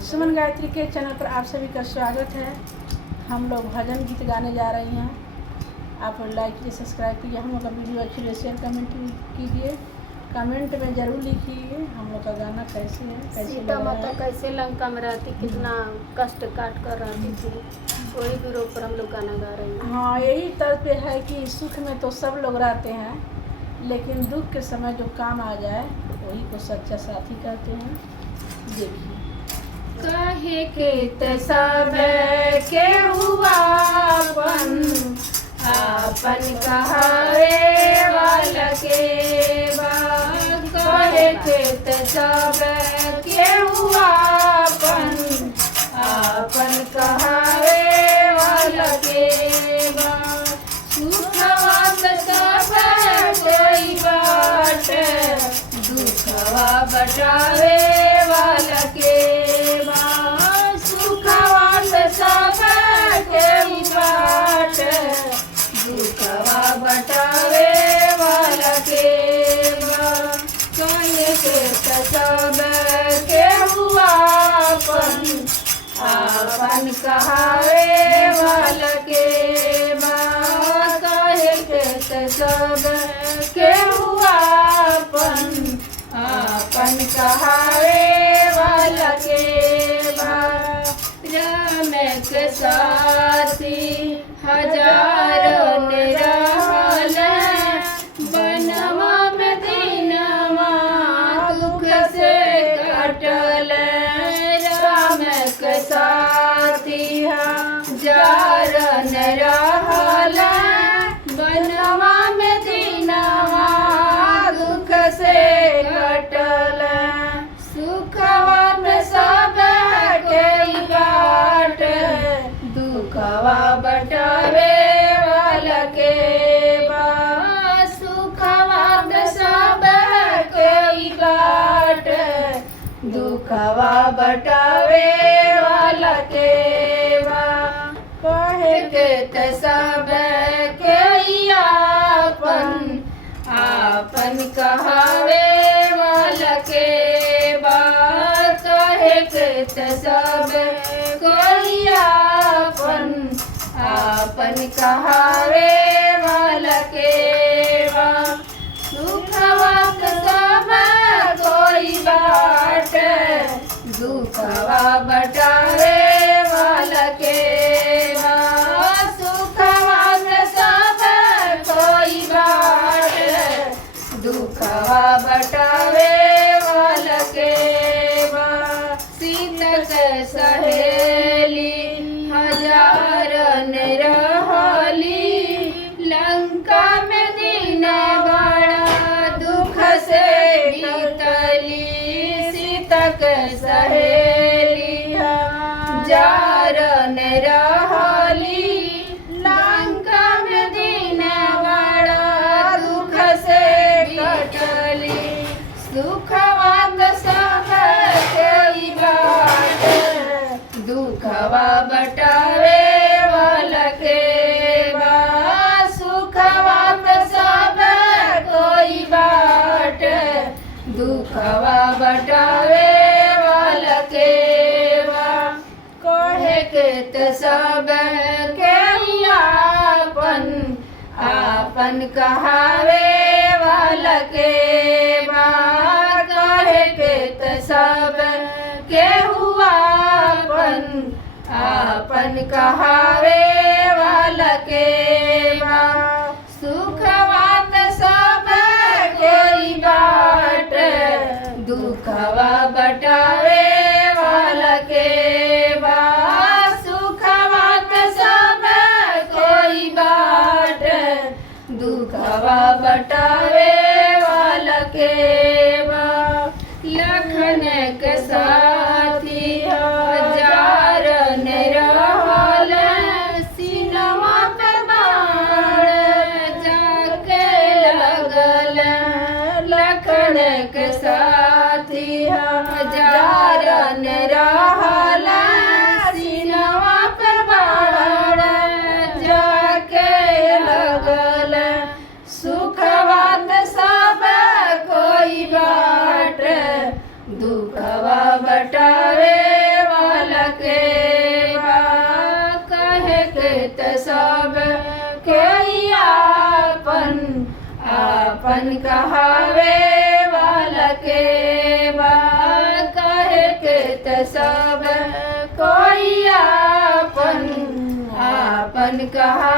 सुमन गायत्री के चैनल पर आप सभी का स्वागत है। हम लोग भजन गीत गाने जा रही हैं। आप लाइक कीजिए, सब्सक्राइब कीजिए। हम लोग का वीडियो अच्छी लगे शेयर कमेंट कीजिए। कमेंट में ज़रूर लिखिए हम लोग का गाना कैसे है, कैसे सीता माता कैसे लंका में रहती, कितना कष्ट काट कर रहती थी, वही वीडियो पर हम लोग गाना गा रहे हैं। हाँ, यही तर्ज पे है कि सुख में तो सब लोग रहते हैं, लेकिन दुख के समय जो काम आ जाए वही को सच्चा साथी कहते हैं। देखिए, कहे के सब के हुआ आपन कहावे वाला के बा। कहे के सब के हुआ आपन कहावे वाला के बा। सुखवा सब कोई बाट, दुखवा बटावे वाला के बा। सुखवा सब कोई बाट, दुखवा बटावे वाला के बा। कहे के सब के हुआ आपन कहावे वाला के बा। कहे के सब के हुआ आपन कहावे वाला के बा। राम के साथी हजारों ने रहल, बनवा में दिनवा दुख से कटल। राम के साथी हजारों ने रहल, बनवा में दिनवा दुख से कटल। सुखवा में सब के बाट, दुखवा बटावे वाला के बा। सुखवा में सब के बाट, दुखवा बटावे वाला के बा। कहे के सब के आपन कहावे वाला के बा। कहे के सब कोई आपन कहावे वाला के बा। सुखवा सब कोई बाट, दुखवा बटावे वाला के बा। सुखवा सब कोई बाट, दुखवा बटावे वाला के बा। सीता के सहेली हजारन रहली, लंका में दिन बड़ा दुख से बीतली। सीता के सहेली हजारन रहली, लंका में दिन बड़ा दुख से कटली। सुखवा सब कोई बाट, दुखवा बटावे वाला के बा। सुखवा सब कोई बाट, दुखवा बटावे वाला के बा। कहे के सब के आपन कहावे वाला के बा। कहे के सब के हुआ आपन कहावे वाला के बा। सुखवा सब कोई बाट, दुखवा बटावे वाला के बा। सुखवा सब कोई बाट, दुखवा बटावे वाला के बा। लखन के साथी हजारन रहल, सीनवा पे बाण जाके लगल। लखन के साथी हजारन रहल, सीनवा पे बाण जाके लगल। सुखवा सब कोई बाट, दुखवा बटावे त सब कोई आपन आपन कहावे वाला के बा कहे के त सब कोई आपन आपन कहा